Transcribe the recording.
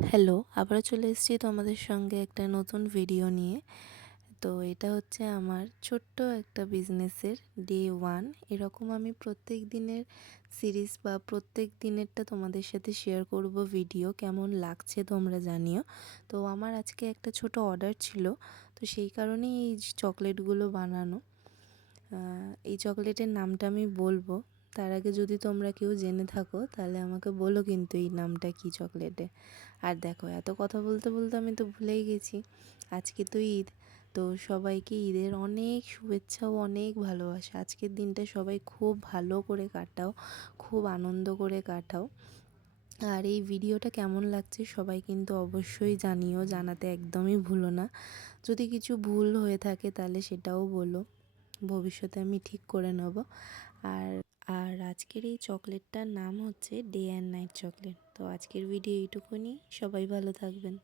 Hello, আবারও চলে এসেছি তোমাদের সঙ্গে একটা নতুন ভিডিও নিয়ে। তো এটা হচ্ছে আমার ছোট্ট একটা বিজনেসের ডে 1। এরকম আমি প্রত্যেক দিনের সিরিজ বা প্রত্যেক দিনেরটা তোমাদের সাথে শেয়ার করব ভিডিও। কেমন লাগছে তোমরা জানিও। তো আমার আজকে একটা ছোট অর্ডার ছিল, তো সেই কারণেই এই চকলেটগুলো বানানো। এই চকলেটের নামটা আমি বলবো, তার আগে যদি তোমরা কেউ জেনে থাকো তাহলে আমাকে বলো কিন্তু এই নামটা কী চকলেটে। আর দেখো, এত কথা বলতে বলতে আমি তো ভুলেই গেছি, আজকে তো ঈদ। তো সবাইকে ঈদের অনেক শুভেচ্ছা ও অনেক ভালোবাসা। আজকের দিনটা সবাই খুব ভালো করে কাটাও, খুব আনন্দ করে কাটাও। আর এই ভিডিওটা কেমন লাগছে সবাই কিন্তু অবশ্যই জানিও, জানাতে একদমই ভুলো না। যদি কিছু ভুল হয়ে থাকে তাহলে সেটাও বলো, ভবিষ্যতে আমি ঠিক করে নেব। আর আর আজকের এই চকলেটটার নাম হচ্ছে ডে অ্যান্ড নাইট চকলেট। তো আজকের ভিডিও এইটুকুনি, সবাই ভালো থাকবেন।